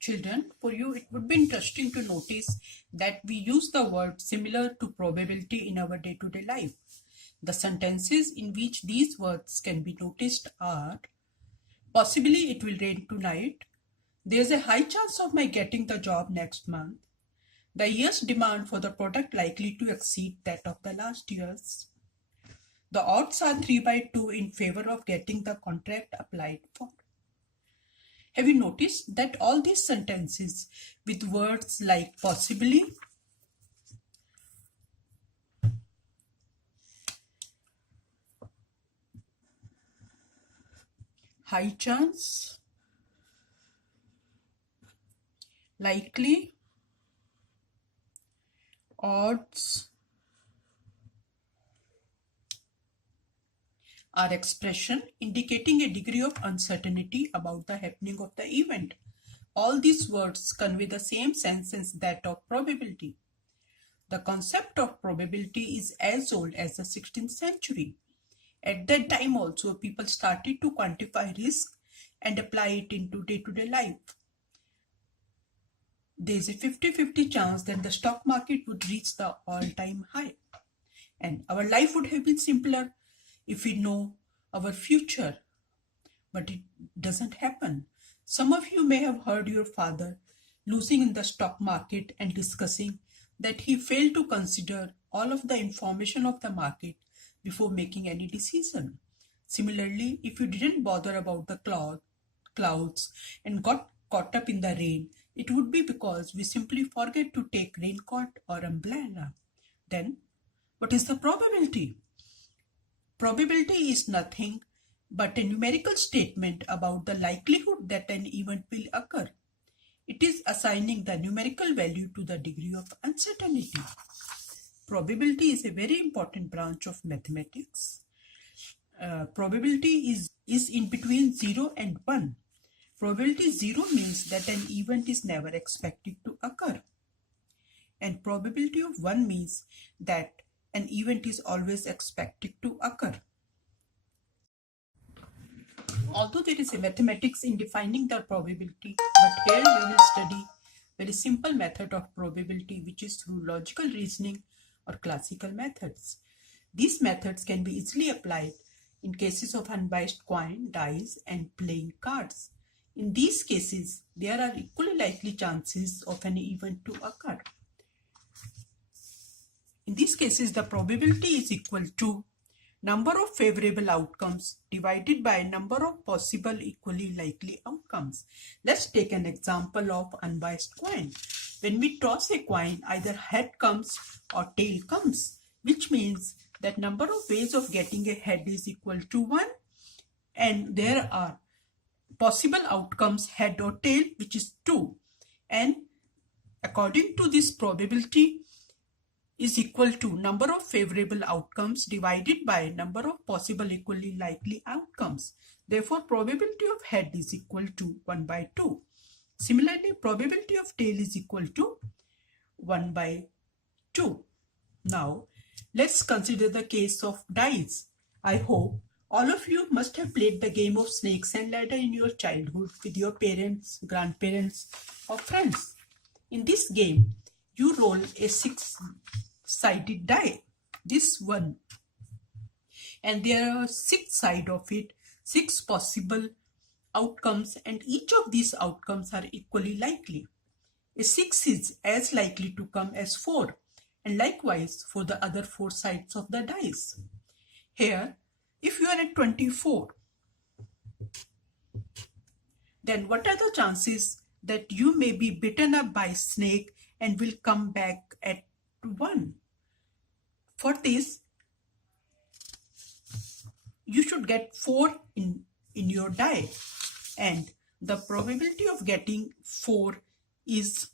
Children, for you it would be interesting to notice that we use the word similar to probability in our day-to-day life. The sentences in which these words can be noticed are: possibly it will rain tonight, there's a high chance of my getting the job next month, the year's demand for the product likely to exceed that of the last year's, the odds are 3 by 2 in favor of getting the contract applied for. Have you noticed that all these sentences with words like possibly, high chance, likely, odds are expression indicating a degree of uncertainty about the happening of the event. All these words convey the same sense as that of probability. The concept of probability is as old as the 16th century. At that time also, people started to quantify risk and apply it into day-to-day life. There is a 50-50 chance that the stock market would reach the all-time high. And our life would have been simpler if we know our future. But it doesn't happen. Some of you may have heard your father losing in the stock market and discussing that he failed to consider all of the information of the market before making any decision. Similarly, if you didn't bother about the clouds and got caught up in the rain, it would be because we simply forget to take raincoat or umbrella. Then, what is the probability? Probability is nothing but a numerical statement about the likelihood that an event will occur. It is assigning the numerical value to the degree of uncertainty. Probability is a very important branch of mathematics. Probability is in between 0 and 1. Probability 0 means that an event is never expected to occur. And probability of 1 means that an event is always expected to occur. Although there is a mathematics in defining the probability, but here we will study very simple method of probability, which is through logical reasoning or classical methods. These methods can be easily applied in cases of unbiased coin, dice, and playing cards. In these cases, there are equally likely chances of an event to occur. In these cases, the probability is equal to number of favorable outcomes divided by number of possible equally likely outcomes. Let's take an example of unbiased coin. When we toss a coin, either head comes or tail comes, which means that number of ways of getting a head is equal to 1, and there are possible outcomes head or tail, which is 2. And according to this, probability is equal to number of favorable outcomes divided by number of possible equally likely outcomes. Therefore, probability of head is equal to 1 by 2. Similarly, probability of tail is equal to 1 by 2. Now, let's consider the case of dice. I hope all of you must have played the game of snakes and ladder in your childhood with your parents, grandparents, or friends. In this game, you roll a 6-sided die, this one, and there are 6 sides of it, 6 possible outcomes, and each of these outcomes are equally likely. A 6 is as likely to come as 4, and likewise for the other 4 sides of the dice. Here, if you are at 24, then what are the chances that you may be bitten up by a snake and will come back at 1? For this, you should get 4 in your die, and the probability of getting 4 is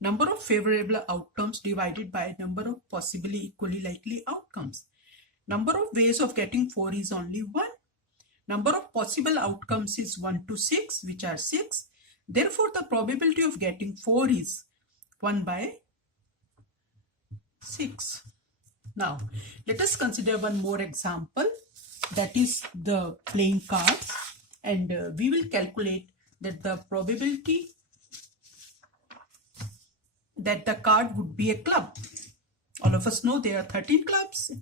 number of favorable outcomes divided by number of possibly equally likely outcomes. Number of ways of getting 4 is only 1. Number of possible outcomes is 1 to 6, which are 6. Therefore, the probability of getting 4 is 1 by 6. Now, let us consider one more example. that is the playing cards, and we will calculate that the probability that the card would be a club. All of us know there are 13 clubs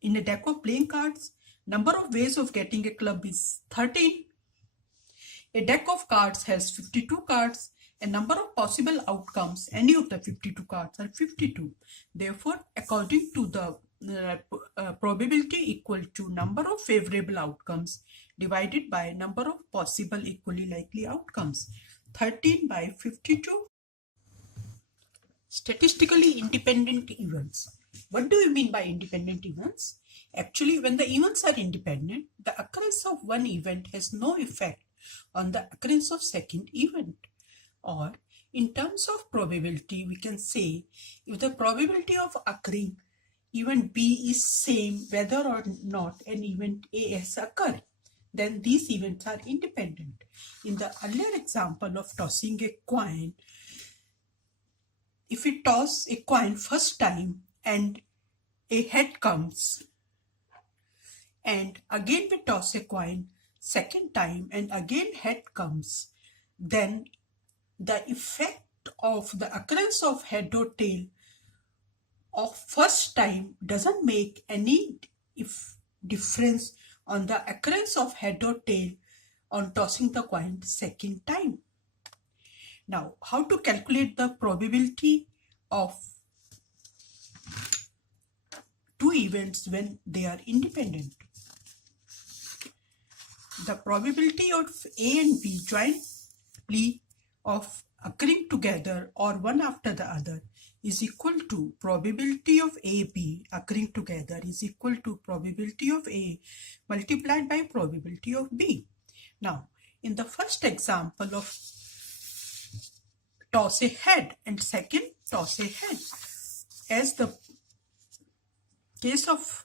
in a deck of playing cards. Number of ways of getting a club is 13. A deck of cards has 52 cards. A number of possible outcomes, any of the 52 cards, are 52. Therefore, according to the probability equal to number of favorable outcomes divided by number of possible equally likely outcomes. 13 by 52. Statistically independent events. What do you mean by independent events? Actually, when the events are independent, the occurrence of one event has no effect on the occurrence of second event. Or in terms of probability, we can say if the probability of occurring event B is same whether or not an event A has occurred, then these events are independent. In the earlier example of tossing a coin, if we toss a coin first time and a head comes, and again we toss a coin second time and again head comes, then the effect of the occurrence of head or tail of first time doesn't make any difference on the occurrence of head or tail on tossing the coin second time. Now, how to calculate the probability of two events when they are independent? The probability of A and B jointly of occurring together or one after the other is equal to probability of AB occurring together is equal to probability of A multiplied by probability of B. Now, in the first example of toss a head and second toss a head, as the case of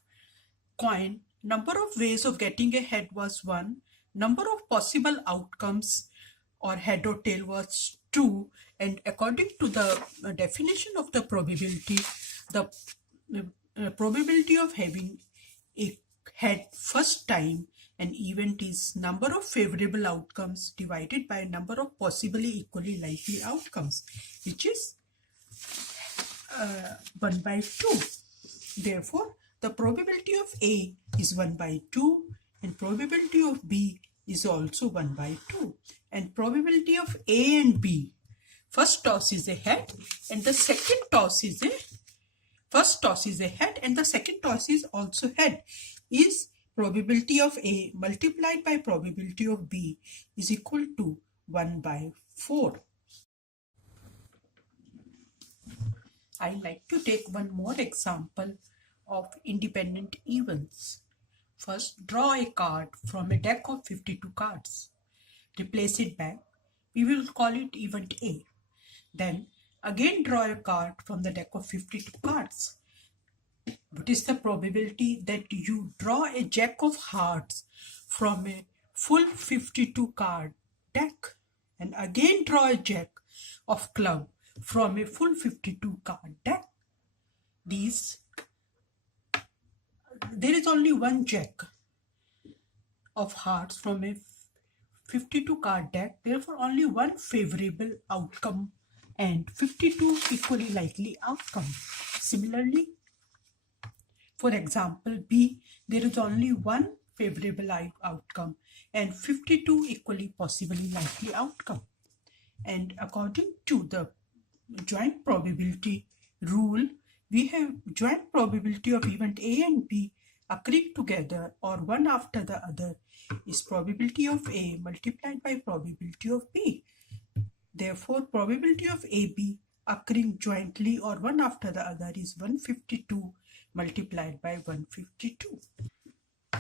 coin, number of ways of getting a head was 1, number of possible outcomes or head or tail was 2, and according to the definition of the probability, the probability of having a head first time an event is number of favorable outcomes divided by number of possibly equally likely outcomes, which is 1 by 2. Therefore, the probability of A is 1 by 2 and probability of B is also 1 by 2. And probability of A and B, first toss is a head and the second toss is a head and the second toss is also head, is probability of A multiplied by probability of B is equal to 1 by 4. I like to take one more example of independent events. First, draw a card from a deck of 52 cards. Replace it back. We will call it event A. Then again draw a card from the deck of 52 cards. What is the probability that you draw a jack of hearts from a full 52 card deck and again draw a jack of club from a full 52 card deck? There is only one jack of hearts from a 52 card deck, therefore only one favorable outcome and 52 equally likely outcomes. Similarly, for example B, there is only one favorable outcome and 52 equally possibly likely outcome. And according to the joint probability rule, we have joint probability of event A and B occurring together or one after the other is probability of A multiplied by probability of B. Therefore, probability of AB occurring jointly or one after the other is 152 multiplied by 152.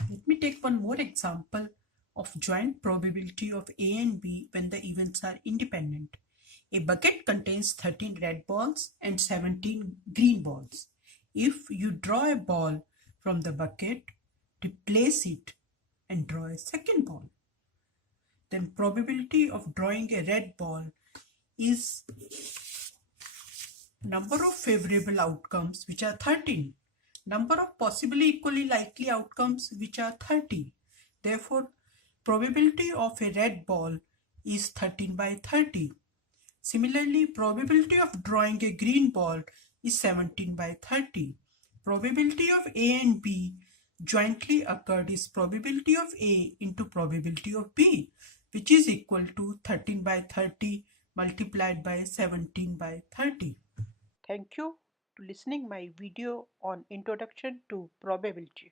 Let me take one more example of joint probability of A and B when the events are independent. A bucket contains 13 red balls and 17 green balls. If you draw a ball from the bucket, replace it and draw a second ball, then probability of drawing a red ball is number of favorable outcomes, which are 13, Number of possibly equally likely outcomes, which are 30. Therefore, probability of a red ball is 13 by 30. Similarly, probability of drawing a green ball is 17 by 30. Probability of A and B jointly occurred is probability of A into probability of B, which is equal to 13 by 30 multiplied by 17 by 30. Thank you for listening my video on Introduction to Probability.